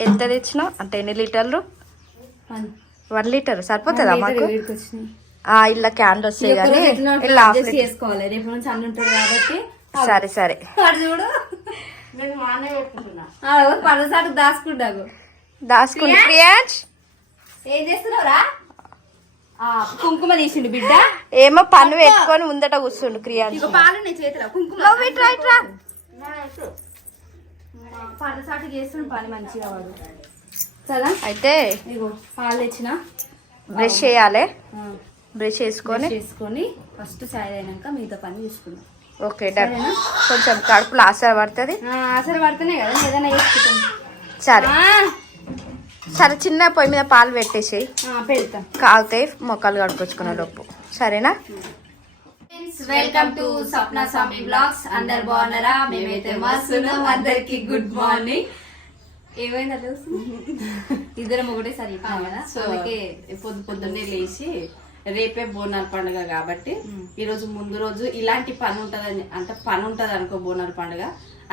తెచ్చినావు అంటే ఎన్ని లీటర్లు? వన్. లీటర్ సరిపోతుందా మాకు? ఇలా క్యాన్లు వస్తాయి కానీ ఇలా హాఫ్ లీటర్. చేసుకోవాలి? రేపు నుంచి అన్ని ఉంటారు కాబట్టి సరే సరే. చూడు. పదసారి ప్రియాంష్ ఏం చేస్తున్నావురా? ఆ, కుంకుమ తీసిండు బిడ్డ. ఏమో పన్ను పెట్టుకొని ముందట కూర్చుండు క్రియాంష్ ఇక పాలు నీ చేతిలో కుంకుమ. పదసాటి చేస్తుండు పని మంచిగా వాడు. కదా అయితే ఇగో పాలు తెచ్చిన. బ్రష్ చేయాలి? బ్రష్ చేసుకొని? చేసుకొని ఫస్ట్ సాయి అయినాక మిగతా పని చూసుకుందాం. Okay done. కొంచెం కడుపులో ఆసర పడుతుంది? అసలు పడుతున్నాయి కదా ఏదైనా చేసుకుంటాం సరే. సరే చిన్న పొయ్యి మీద పాలు పెట్టేసి పెడతాం. కాగుతాయి మొక్కలు కడుకొచ్చుకున్న లోపు. సరేనా? Welcome to Swapna Swamy blogs అందరు బాగున్నారా? మేమైతే మస్తున్నాం. అందరికి గుడ్ మార్నింగ్ తెలుసు ఇద్దరం ఒకటేసారి చెప్పాం కదా? సో అందుకే పొద్దు పొద్దున్నే లేచి రేపే బోనాల పండుగ కాబట్టి ఈ రోజు ముందు రోజు ఇలాంటి పని ఉంటదని అంటే పని ఉంటది అనుకో బోనాల పండుగ.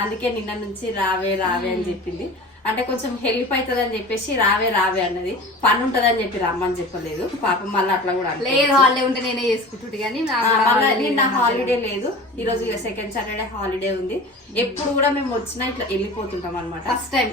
అందుకే నిన్న నుంచి రావే రావే అని చెప్పింది. అంటే కొంచెం హెల్ప్ అవుతుంది అని చెప్పేసి రావే రావే అన్నది. పని ఉంటదని చెప్పి రమ్మని చెప్పలేదు. పాపం మళ్ళీ అట్లా కూడా. లేదు హాలిడే ఉంటే నేనే చేసుకుంటుంటే కానీ లేదు. హాలిడే లేదు. ఈ రోజు సెకండ్ సాటర్డే హాలిడే ఉంది. ఎప్పుడు కూడా మేము వచ్చినా ఇట్లా వెళ్ళిపోతుంటాం అనమాట ఫస్ట్ టైం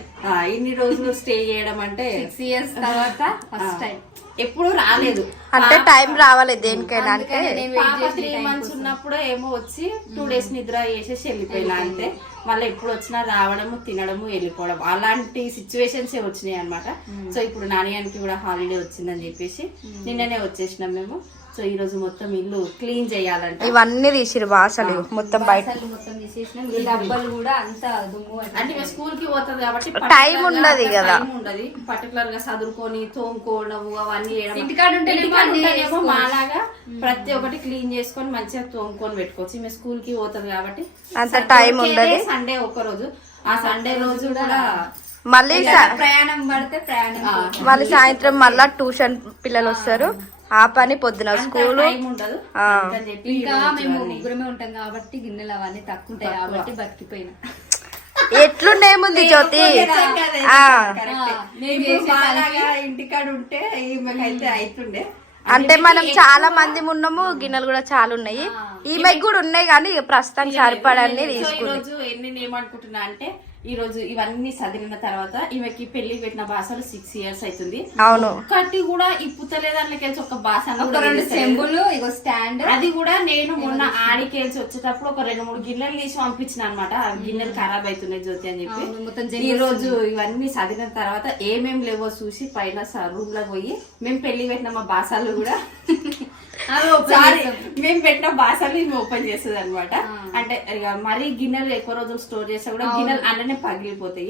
ఇన్ని రోజులు స్టే చేయడం అంటే సిక్స్ ఇయర్స్ తర్వాత ఫస్ట్ టైం ఎప్పుడు రాలేదు. అంటే టైం రావాలి దేనికైనా అంటే నేను త్రీ మంత్స్ ఉన్నప్పుడు ఏమో వచ్చి టూ డేస్ నిద్ర చేసేసి వెళ్ళిపోయినా అంతే. మళ్ళీ ఎప్పుడు వచ్చినా రావడము తినడము వెళ్ళిపోవడం. అలాంటి సిచ్యువేషన్స్ వచ్చినాయి అనమాట సో ఇప్పుడు నాణ్యానికి కూడా హాలిడే వచ్చిందని చెప్పేసి నిన్ననే వచ్చేసినాం మేము. సో ఈ రోజు మొత్తం ఇల్లు క్లీన్ చేయాలంటే. ఇవన్నీ తీసిరు బాసలు మొత్తం బయట. అసలు మొత్తం తీసేసినాం. ఈ డబ్బాలు కూడా అంత దుమ్ము అంటే స్కూల్కి పోతుంది కాబట్టి టైం ఉండదు కదా. టైం ఉండదు పర్టికులర్గా చదువుకొని తోముకోవడం అవన్నీ ఇంటికాడ ఉంటేనేమో మాలాగా ప్రతి ఒక్కటి క్లీన్ చేసుకొని మంచిగా తోముకొని పెట్టుకోవచ్చు. ఈమె స్కూల్కి పోతుంది కాబట్టి అంత టైం ఉండదు. సండే ఒక రోజు ఆ సండే రోజు కూడా మళ్ళీ ప్రయాణం పడితే ప్రయాణం మళ్ళీ సాయంత్రం మళ్ళా ట్యూషన్ పిల్లలు వస్తారు. ఆ పని పొద్దున స్కూలు. ఇంకా ఈరోజు మేము అన్ని- ముగ్గురమే ఉంటాం కాబట్టి గిన్నెలు అవన్నీ తక్కువ. ఉంటాయి కాబట్టి బతికిపోయినా. ఎట్లుండేముంది జ్యోతి? ఇంటికాడ ఉంటే అవుతుండే అంటే మనం చాలా మంది ఉన్నాము గిన్నెలు కూడా చాలా ఉన్నాయి. ఈమెకి కూడా ఉన్నాయి కానీ ప్రస్తుతానికి సరిపడని సో ఈ తీసుకుంది రోజు నేను ఏమనుకుంటున్నా అంటే ఈ రోజు ఇవన్నీ చదివిన తర్వాత ఈమెకి పెళ్ళి పెట్టిన బాసలు సిక్స్ ఇయర్స్ అవుతుంది అవును. ఒక్కటి కూడా ఇప్పుతలేదు అందులోకెళ్ళి ఒక బాసన ఒక కూడా రెండు తీస్తలేదు. చెంబులు ఇగో స్టాండ్. అది కూడా నేను మొన్న ఆడికేల్చి వచ్చేటప్పుడు ఒక రెండు మూడు గిన్నెలు తీసి పంపించిన అనమాట గిన్నెలు ఖరాబ్ అవుతున్నాయి జ్యోతి అని చెప్పి. ఈ రోజు ఇవన్నీ చదివిన తర్వాత ఏమేం లేవో చూసి పైన రూమ్లో పోయి మేము పెళ్ళి పెట్టిన మా బాసాలు కూడా. సారీ. మేము పెట్టిన బాసాలు ఈమె ఓపెన్ చేస్తుంది అనమాట అంటే ఇక మరీ గిన్నెలు ఎక్కువ రోజులు స్టోర్ చేస్తే కూడా గిన్నెలు అన్ననే పగిలిపోతాయి.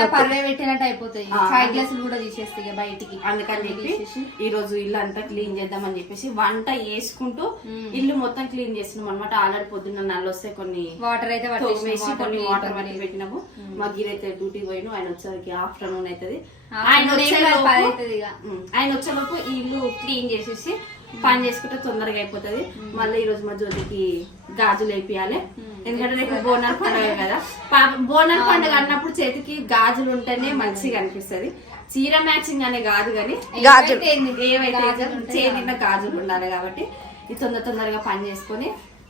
ఖరాబ్ పర్వే పెట్టినట్టు అయిపోతాయి. చాయ్ గ్లాసులు కూడా తీసేస్తాయి ఇక బయటికి. అందుకని చెప్పి ఈ రోజు ఇల్లు అంతా క్లీన్ చేద్దామని చెప్పేసి వంట వేసుకుంటూ ఇల్లు మొత్తం క్లీన్ చేస్తున్నాం అనమాట ఆల్రెడీ పొద్దున్న నల్లు వస్తే కొన్ని వాటర్ అయితే వేసి కొన్ని వాటర్ పట్టి పట్టేసి. పెట్టినాము మా గిరైతే డ్యూటీ పోయిన ఆయన వచ్చేసరికి ఆఫ్టర్నూన్ అవుతుంది. ఆయన ఏం వచ్చే కాదు, లోపు- పది అవుతుంది ఇక. ఉమ్, ఆయన వచ్చేలోపు ఇల్లు క్లీన్ చేసేసి పని చేసుకుంటే తొందరగా అయిపోతుంది. మళ్ళీ ఈ రోజు మా జ్యోతికి గాజులు వేపియాలి. ఎందుకంటే రేపు బోనాల పండుగ కదా. పాప బోనాల పండుగ అన్నప్పుడు చేతికి గాజులు ఉంటేనే మంచిగా అనిపిస్తది. చీర మ్యాచింగ్ అనే కాదు కానీ. ఏవైతే చేతిన గాజులు ఉండాలి కాబట్టి ఈ తొందర తొందరగా పని చేసుకొని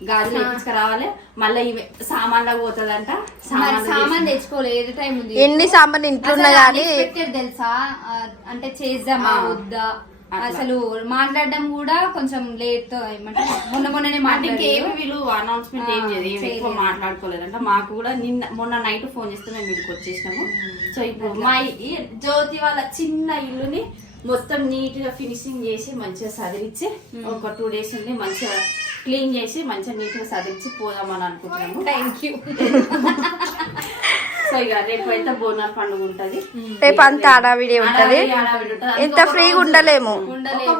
గాజులు వేపించుకురావాలి. మళ్ళీ ఇవి సామాన్లకు పోతుందంట. మరి సామాన్లు సామాన్ తెచ్చుకోలేదు ఏది టైం ఉంది? ఎన్ని సామాన్ ఇంట్లో తెలుసా? అంటే చేద్దామా వద్దా? అసలు మాట్లాడడం కూడా కొంచెం లేట్ ఏమంటారు? మొన్న మొన్ననే అంటే మాట్లాడి ఇంకేమి వీళ్ళు అనౌన్స్మెంట్ ఏం చేయదు ఏమి ఎక్కువ మాట్లాడుకోలేదంట. మాకు కూడా నిన్న మొన్న నైట్ ఫోన్ చేస్తే మేము వీడికి వచ్చేసినాము. సో ఇప్పుడు మా జ్యోతి వాళ్ళ చిన్న ఇల్లుని మొత్తం నీట్గా ఫినిషింగ్ చేసి మంచిగా సదిరించి ఒక టూ డేస్ ఉండి మంచిగా క్లీన్ చేసి మంచిగా నీట్గా సదిరించి పోదామని అనుకుంటున్నాము. థ్యాంక్ యూ సో ఇక రేపు అయితే బోనాల పండుగ ఉంటది. రేపు అంతా హడావిడి ఉంటది. ఎంత ఫ్రీగా ఉండలేము.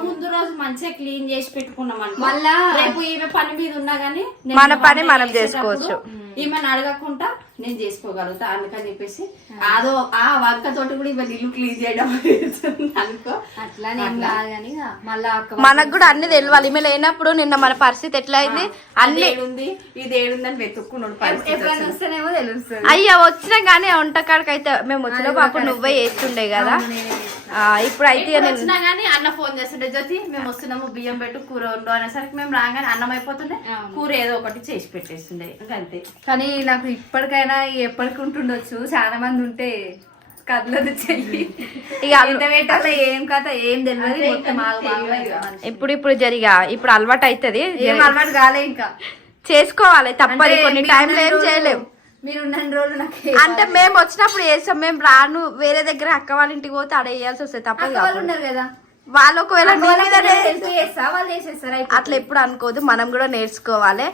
ముందు రోజు మంచిగా క్లీన్ చేసి పెట్టుకున్నాం మళ్ళా రేపు ఈమె పని మీద ఉన్నా గానీ మన పని మనం చేసుకోవచ్చు. ఈమెను అడగకుండా నేను చేసుకోగలుగుతా అందుకని చెప్పేసి అదో ఆ వంక తోటి కూడా ఇవాళ ఇల్లు క్లీన్ చేయడం అనుకో. కానీ మనకు కూడా అన్ని తెలియాలి. ఈమె లేనప్పుడు నిన్న మన పరిస్థితి ఎట్లా అయింది అన్ని ఏడుంది ఇది ఏడుందని వెతుక్కున్నాడు అయ్యా వచ్చినా గానీ వంటకాడికి అయితే మేము వచ్చినప్పుడు అప్పుడు నువ్వే చేస్తుండే కదా? ఆ, ఇప్పుడు అయితే వచ్చినా గానీ అన్న ఫోన్ చేస్తుండే జ్యోతి మేము వస్తున్నాము బియ్యం పెట్టు కూర వండు అనేసరికి మేము రాగానే అన్నం అయిపోతుండే కూర ఏదో ఒకటి చేసి పెట్టేస్తుండే అంతే. కానీ నాకు ఇప్పటికైనా ఎప్పటికి ఉంటుండొచ్చు. చాలా మంది ఉంటే కదలదు చెయ్యి. ఇక అల్లు- ఎంత పెట్టాలో ఏం కథ ఏం తెలియదు మొత్తం. ఇప్పుడు ఇప్పుడు జరిగా ఇప్పుడు అలవాటు అవుతుంది ఏం అలవాటు కాలే ఇంకా. చేసుకోవాలి తప్పది. కొన్ని టైంలో ఏం చేయలేము మీరు రోజులు అంటే మేము వచ్చినప్పుడు చేస్తాం. మేము రాను వేరే దగ్గర అక్క వాళ్ళ ఇంటికి పోతే ఆడ వేయాల్సి వస్తుంది. తప్పదు. ఉన్నారు కదా? వాళ్ళు ఒకవేళ. అట్లా ఎప్పుడు అనుకోదు మనం కూడా నేర్చుకోవాలి.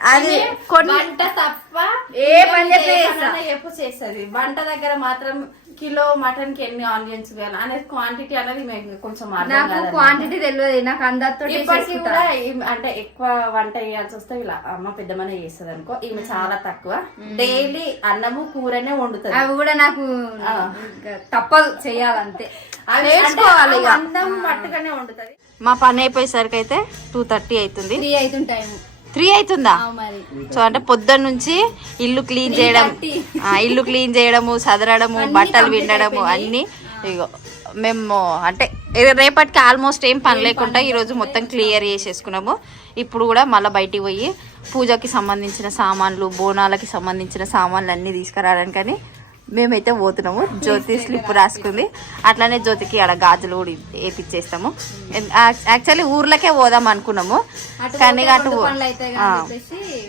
అది కొన్ని వంట తప్ప ఏ పని. ఎప్పుడు చేస్తుంది. వంట దగ్గర మాత్రం కిలో మటన్కి ఎన్ని ఆనియన్స్ వేయాలి అనేది క్వాంటిటీ అనేది మేము కొంచెం అర్థం నాకు. క్వాంటిటీ తెలియదు నాకు అందరితో ఇప్పటికీ కూడా ఈమె- అంటే ఎక్కువ వంట చేయాల్సి వస్తే ఇలా అమ్మ పెద్దమ్మనే చేస్తుంది అనుకో ఈమె చాలా తక్కువ. డైలీ అన్నము కూరనే వండుతుంది. అవి కూడా నాకు తప్పదు చెయ్యాలంతే అవి. అన్నం మట్టుగానే వండుతుంది. మా పని అయిపోయేసరికి అయితే టూ థర్టీ అవుతుంది. ఫ్రీ అవుతుంటాయి. త్రీ అవుతుందా? సో అంటే పొద్దున్న నుంచి ఇల్లు క్లీన్ చేయడం ఇల్లు క్లీన్ చేయడము సదరడము బట్టలు విండడము అన్ని ఇగో మేము అంటే రేపటికి ఆల్మోస్ట్ ఏం పని లేకుండా ఈరోజు మొత్తం క్లియర్ చేసేసుకున్నాము. ఇప్పుడు కూడా మళ్ళీ బయటికి పోయి పూజకి సంబంధించిన సామాన్లు బోనాలకి సంబంధించిన సామాన్లు అన్నీ తీసుకురావడానికని మేమైతే పోతున్నాము. జ్యోతి స్లిప్ రాసుకుంది. అట్లానే జ్యోతికి ఆడ గాజులు కూడా వేపిచ్చేస్తాము. యాక్చువల్లీ ఊర్లకే పోదాం అనుకున్నాము. కానీ అటు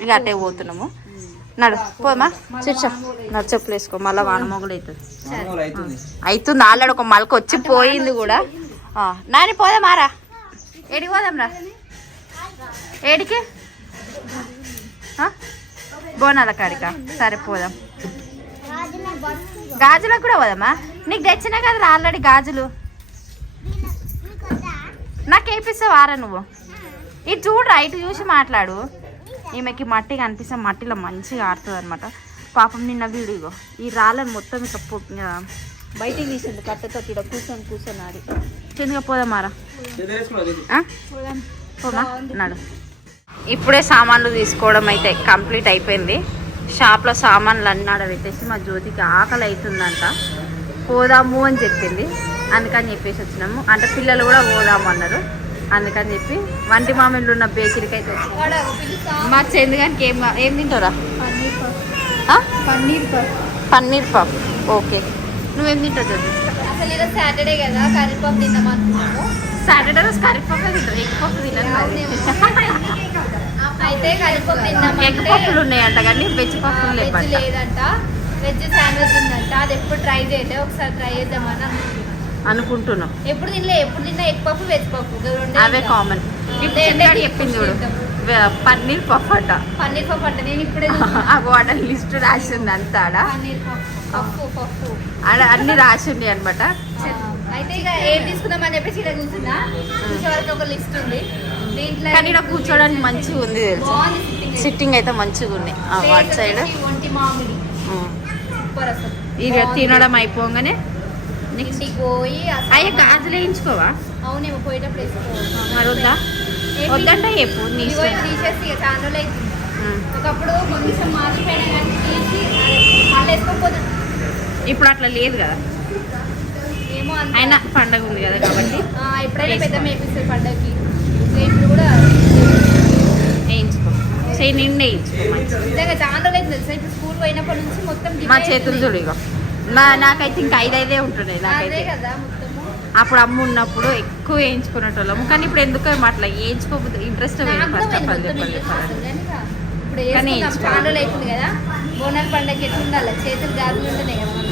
ఇక అటే పోతున్నాము. నడు పోమా. చూచా నడు చెప్పులు వేసుకో. మళ్ళీ వానమోగులు అవుతుంది అవుతుంది ఆల్రెడీ ఒక మలక వచ్చి పోయింది కూడా. ఆ, నాని పోదామారా ఏడికి పోదాం రా. ఏడికి? ఆ? బోనాల కాడికా? సరే పోదాం. గాజులకు కూడా పోదమ్మా నీకు తెచ్చినా కదా ఆల్రెడీ గాజులు. నాకు వేపిస్తావు ఆరా నువ్వు? ఇటు చూడరా ఇటు చూసి మాట్లాడు. ఈమెకి మట్టి కనిపిస్తే మట్టిలో మంచిగా ఆడుతుంది అనమాట పాపం నిన్న వీడిగో ఈ రాళ్ళని మొత్తం ఇక బయటికి తీసింది కట్టతో ఇక్కడ కూర్చొని కూర్చొని ఆడి. చిన్నగా పోదామారా ఆ? పోమా ఇప్పుడే సామాన్లు తీసుకోవడం అయితే కంప్లీట్ అయిపోయింది. షాప్లో సామాన్లు అన్నీ ఆడ పెట్టేసి మా జ్యోతికి ఆకలి అవుతుందంట పోదాము అని చెప్పింది. అందుకని చెప్పేసి వచ్చినాము. అంటే పిల్లలు కూడా పోదాము అన్నారు. అందుకని చెప్పి వంటి మామిళ్ళు ఉన్న బేకరీకి అయితే వచ్చినాము. మా చందుగానికి ఏం ఏం తింటారా paneer puff? Paneer puff. Okay. నువ్వేం తింటావు జ్యోతి? అసలు ఈరోజు సాటర్డే కదా కర్రీ పఫ్ తిందాం అనుకున్నాము. సాటర్డే రోజు కర్రీ పఫ్ తింటారు ఎగ్ పఫ్ తినరు అయితే తిందాం ఎగ్ పఫ్లు ఉన్నాయంట కానీ వెజ్ లేవంట. లేదంట. వెజ్ శాండ్విచ్ ఉందంట. అది ఎప్పుడు ట్రై చేయలే ఒకసారి ట్రై చేద్దామని అనుకుంటున్నాం. ఎప్పుడు తినలే. ఎప్పుడు తిన్నా ఎగ్ పఫ్ వెజ్ రెండే అవే. కామన్ ఇప్పుడు చెప్పింది చూడు. పన్నీర్ పఫ్ అట. పన్నీర్ పఫ్ అంటే. నేను ఇప్పుడే ఆ వాటర్ లిస్ట్ రాసింది అంతా ఆడ. పప్పు. పప్పు ఆడ అన్ని రాసింది అనమాట అయితే ఇక ఏం తీసుకుందాం అని చెప్పేసి ఇక్కడ కూర్చున్నా. ఒక లిస్ట్ ఉంది. కానీ ఇక్కడ కూర్చోడానికి మంచిగా ఉంది తెలుసు. సిట్టింగ్ అయితే. మంచిగా ఉంది. What side. ఇది తినడం అయిపోగానే ఇంటికి పోయి అయ్యా గాజులు వేయించుకోవా? అవునేమో పోయేటప్పుడు మరి వద్దా? వద్దంటే చెప్పు తీసేసి ఇక అవుతుంది ఉం. ఒకప్పుడు కొంచెం మారిపోయినా కానీ తీసి మళ్ళీ వేసుకోకపోతే ఇప్పుడు అట్లా లేదు కదా? ఏమో అంత. అయినా పండగ ఉంది కదా కాబట్టి ఆ, ఎప్పుడైనా పెద్ద మేపిస్తారు పండగకి. ఇక ఇప్పుడు కూడా వేయించుకో. చేయి నిండే వేయించుకో చాలా తెలుసా? ఇప్పుడు స్కూల్ పోయినప్పటి నుంచి మొత్తం మా చేతులు. చూడు నా నాకైతే ఇంకా ఐదైదే అదే నాకైతే అప్పుడు అమ్మ ఉన్నప్పుడు ఎక్కువ వేయించుకునేటోళ్ళము కానీ ఇప్పుడు ఎందుకు అట్లా వేయించుకోకపోతే ఇంట్రెస్ట్ ఫస్ట్ ఆఫ్ ఆల్ చెప్పాలి. కానీ ఇక వేయించుకోవాలి. కదా. బోనాల చేతులు గాజులు ఉంటున్నాయి కదా.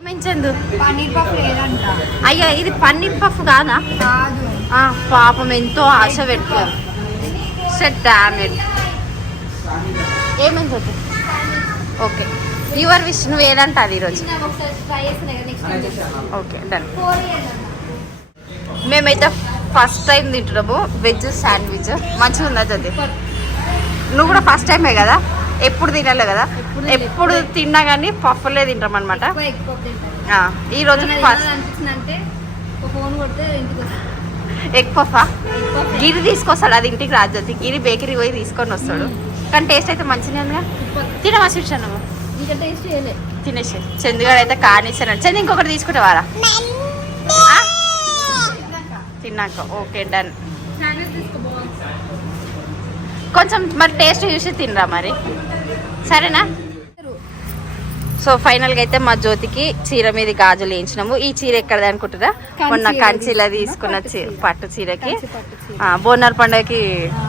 ఏమించందు పన్నీర్ పఫ్ లేదంట. అయ్యా ఇది పన్నీర్ పఫ్ కాదా? కాదు. పాపం ఎంతో ఆశ పెట్టుకోరు సెట్ డామెడ్ ఏమేమి చెప్పు? ఓకే యువర్ విష్ నువ్వు ఏదంటే అది ఈరోజు? ఓకే డన్ మేమైతే ఫస్ట్ టైం తింటున్నాము. వెజ్ శాండ్విచ్ మంచిగా ఉందా అది నువ్వు కూడా ఫస్ట్ టైమే కదా? ఎప్పుడు తినలే కదా? ఎప్పుడు తిన్నా కానీ పఫ్ఫలే తింటాం అనమాట ఈ రోజు ఫస్ట్ ఎగ్ పఫా గిరి తీసుకొస్తాడు అది ఇంటికి రాజోతి గిరి బేకరీ పోయి తీసుకొని వస్తాడు. కానీ టేస్ట్ అయితే మంచిగా ఉందిగా. తినమా శిక్ష నువ్వు ఇంకా టేస్ట్ చేయలే. తినేసి చందుగాడు అయితే కానిస్తాడు చందు ఇంకొకటి తీసుకుంటావారా? తిన్నాక. Okay done. కొంచెం మరి టేస్ట్ చూసి తినరా మరి? సరేనా? సో ఫైనల్గా అయితే మా జ్యోతికి చీర మీద గాజులు వేయించినాము. ఈ చీర ఎక్కడది అనుకుంటారా మొన్న కంచిలా తీసుకున్న చీర. పట్టు చీరకి. ఆ, బోనాల పండుగకి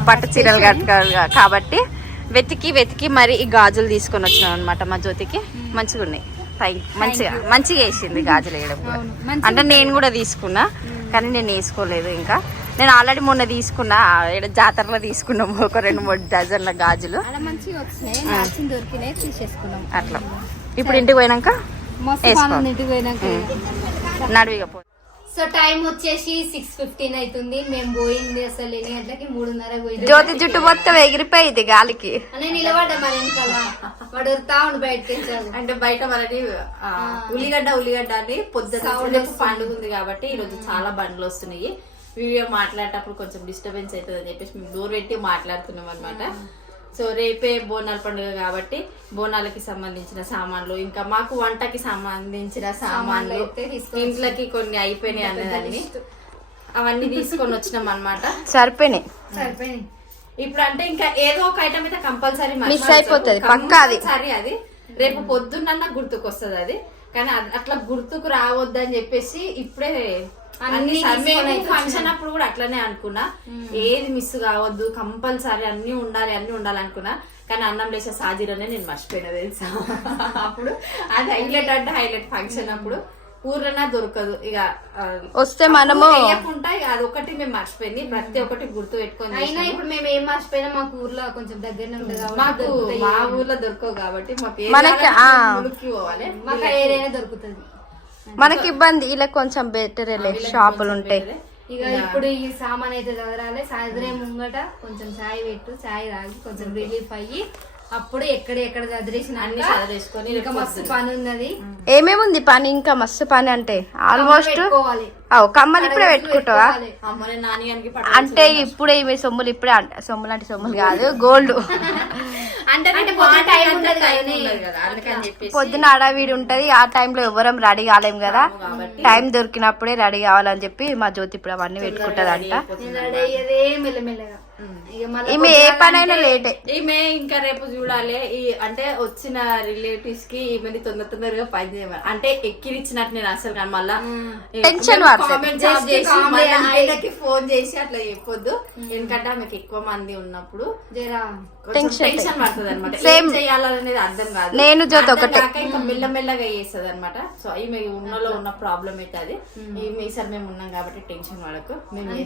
పట్టు చీరలు కట్టుకోవాలి కాబట్టి వెతికి వెతికి మరి ఈ గాజులు తీసుకొని వచ్చినాం అనమాట మా జ్యోతికి. మంచిగా ఉన్నాయి. మంచిగా మంచిగా వేసింది గాజులు వేయడం అంటే నేను కూడా తీసుకున్నా కానీ నేను వేసుకోలేదు ఇంకా. నేను ఆల్రెడీ మొన్న తీసుకున్నా జాతరలో తీసుకున్నాము ఒక రెండు మూడు డజన్ల గాజులు. అట్లా. ఇప్పుడు ఇంటికి పోయినాక ఇంటికి నడువిగా పో. సో టైం వచ్చేసి సిక్స్ ఫిఫ్టీన్ అవుతుంది మేము పోయింది అసలు ఎన్ని గంటలకి? మూడున్నర పోయింది. జ్యోతి జుట్టు మొత్తం ఎగిరిపోయింది గాలికి. నేను నిలబడ్డా మరి వెనకాల. వాడు ఉండు బయటకి అంటే బయట మనని ఆ, ఉల్లిగడ్డ ఉల్లిగడ్డ అని పొద్దున పండుగ ఉంది కాబట్టి ఈ రోజు చాలా బండ్లు వస్తున్నాయి. వీడియో మాట్లాడేటప్పుడు కొంచెం డిస్టర్బెన్స్ అవుతుంది అని చెప్పేసి మేము డోర్ పెట్టి మాట్లాడుతున్నాం అనమాట సో రేపే బోనాల పండుగ కాబట్టి బోనాలకి సంబంధించిన సామాన్లు ఇంకా మాకు వంటకి సంబంధించిన సామాన్లు ఇంట్లోకి కొన్ని అయిపోయినాయి అన్నదాన్ని. అవన్నీ తీసుకొని వచ్చినాం అనమాట సరిపోయినాయి. సరిపోయింది ఇప్పుడు అంటే ఇంకా ఏదో ఒక ఐటమ్ అయితే కంపల్సరీ Miss అయిపోతది, పక్కా అది. సరే అది. రేపు పొద్దున్న గుర్తుకు వస్తుంది అది. కానీ అట్లా గుర్తుకు రావద్దని చెప్పేసి ఇప్పుడే అన్ని ఫంక్షన్ అప్పుడు కూడా అట్లనే అనుకున్నా. ఏది మిస్ కావద్దు కంపల్సరీ అన్ని ఉండాలి అన్ని ఉండాలి అనుకున్నా. కానీ అన్నం లేచే సాజీలోనే నేను మర్చిపోయినా తెలుసా? అప్పుడు అది హైలైట్ అంటే హైలైట్ ఫంక్షన్ అప్పుడు. ఊర్లోనే దొరకదు. ఇక వస్తే మనము ఇక అది ఒకటి మేము మర్చిపోయింది. ప్రతి ఒక్కటి గుర్తు పెట్టుకొని అయినా. ఇప్పుడు మేము ఏం మర్చిపోయినా మాకు ఊర్లో కొంచెం దగ్గరనే ఉంటుంది కాబట్టి మాకు. మా ఊర్లో దొరకవు కాబట్టి మాకు మనకి, పోవాలి. మాకు ఏదైనా దొరుకుతుంది. మనకి ఇబ్బంది ఇలా కొంచెం బెటర్ షాపులు ఉంటాయి ఇక ఇప్పుడు ఈ సామాన్ అయితే చదరాలి సాయంత్రం ముంగట కొంచెం చాయ్ పెట్టు చాయ్ తాగి కొంచెం రిలీఫ్ అయ్యి అప్పుడు ఎక్కడ ఎక్కడ చదిరేసిన అన్ని చదివేసుకొని ఇంకా మస్తు పని ఉన్నది. ఏమేమి ఉంది పని? ఇంకా మస్తు పని అంటే ఆల్మోస్ట్ కమ్మలు ఇప్పుడే పెట్టుకుంటావా? అంటే ఇప్పుడే ఇవి సొమ్ములు ఇప్పుడే అంట- సొమ్ములు అంటే సొమ్ములు కాదు గోల్డ్. పొద్దున అడవిడి ఉంటది ఆ టైంలో ఎవరం రెడీ కాలేం కదా. టైం దొరికినప్పుడే రెడీ కావాలని చెప్పి మా జ్యోతి ఇప్పుడు అవన్నీ పెట్టుకుంటది ఈమె ఏ పనైనా లేటే. ఈమె ఇంకా రేపు చూడాలి. ఈ అంటే వచ్చిన రిలేటివ్స్కి ఈమెని తొందర తొందరగా పని చేయమని. అంటే ఎక్కిరిచ్చినట్టు నేను అసలు కానీ మళ్ళా. ఆయనకి ఫోన్ చేసి అట్లా చెప్పొద్దు. ఎందుకంటే ఆమెకి ఎక్కువ మంది ఉన్నప్పుడు. టెన్షన్ పడుతుంది అనమాట. ఏం చేయాలనేది అర్థం కాదు. నేను ఒకటే. ఇంకా మెల్లమెల్లగా చేస్తుంది అనమాట సో ఈమె ఉన్నలో ఉన్న ప్రాబ్లం అయితే అది ఈమె ఈసారి మేము ఉన్నాం కాబట్టి టెన్షన్ పడకు.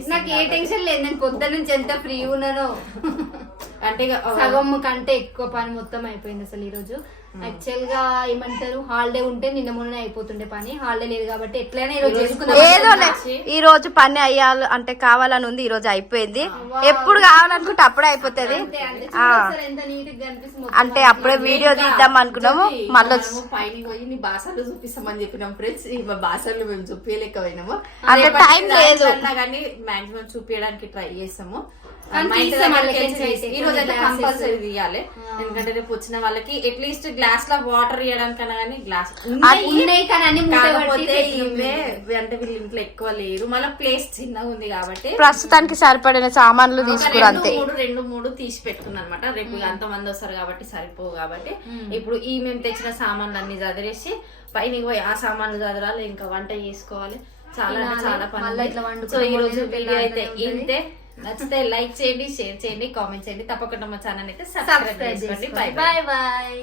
నాకు ఏ. టెన్షన్ లేదు. నేను పొద్దు నుంచి ఎంత ఫ్రీ ఉన్నానో అంటే సగం కంటే ఎక్కువ పని మొత్తం అయిపోయింది అసలు ఈ రోజు యాక్చువల్గా ఏమంటారు హాలిడే ఉంటే నిన్న మొన్న అయిపోతుండే పని. హాలిడే లేదు కాబట్టి ఎట్లయినా ఈ రోజు ఈ రోజు పని అయ్యాలి అంటే కావాలని ఉంది ఈ రోజు అయిపోయింది. ఎప్పుడు కావాలనుకుంటే అప్పుడే అయిపోతుంది. అంటే అప్పుడే వీడియో తీద్దాం అనుకున్నాము మళ్ళీ పైన పోయి నీ బాసాలు చూపిస్తామని చెప్పినాం ఫ్రెండ్స్. ఈ బాసాలు మేము చూపించలేకపోయినాము అంటే time లేదు. కానీ మాక్సిమం చూపించడానికి ట్రై చేస్తాము. ఈ రోజు అయితే. కంపల్సరీ తీయాలి ఎందుకంటే రేపు వచ్చిన వాళ్ళకి అట్లీస్ట్ గ్లాస్లో వాటర్ ఇవ్వడానికన్నా కానీ గ్లాస్ కాకపోతే ఇవే అంటే వీళ్ళ ఇంట్లో ఎక్కువ లేరు. మళ్ళీ ప్లేస్ చిన్నగా ఉంది కాబట్టి ప్రస్తుతానికి సరిపడిన సామాన్లు తీసుకురు అంతే. మూడు రెండు మూడు తీసి పెట్టుకున్నా అనమాట రేపు అంత మంది వస్తారు కాబట్టి సరిపోవు కాబట్టి. ఇప్పుడు ఈ మేము తెచ్చిన సామాన్లు అన్ని చదివేసి పైన పోయి ఆ సామాన్లు చదరాలి ఇంకా వంట చేసుకోవాలి. చాలా. చాలా పని మళ్ళా ఉంది. ఇట్లా వండుకుని సో ఈ రోజు వీడియో అయితే ఇంతే. నచ్చితే లైక్ చేయండి షేర్ చేయండి కామెంట్ చేయండి. తప్పకుండా మా ఛానల్ అయితే సబ్స్క్రైబ్ చేసుకోండి. Bye bye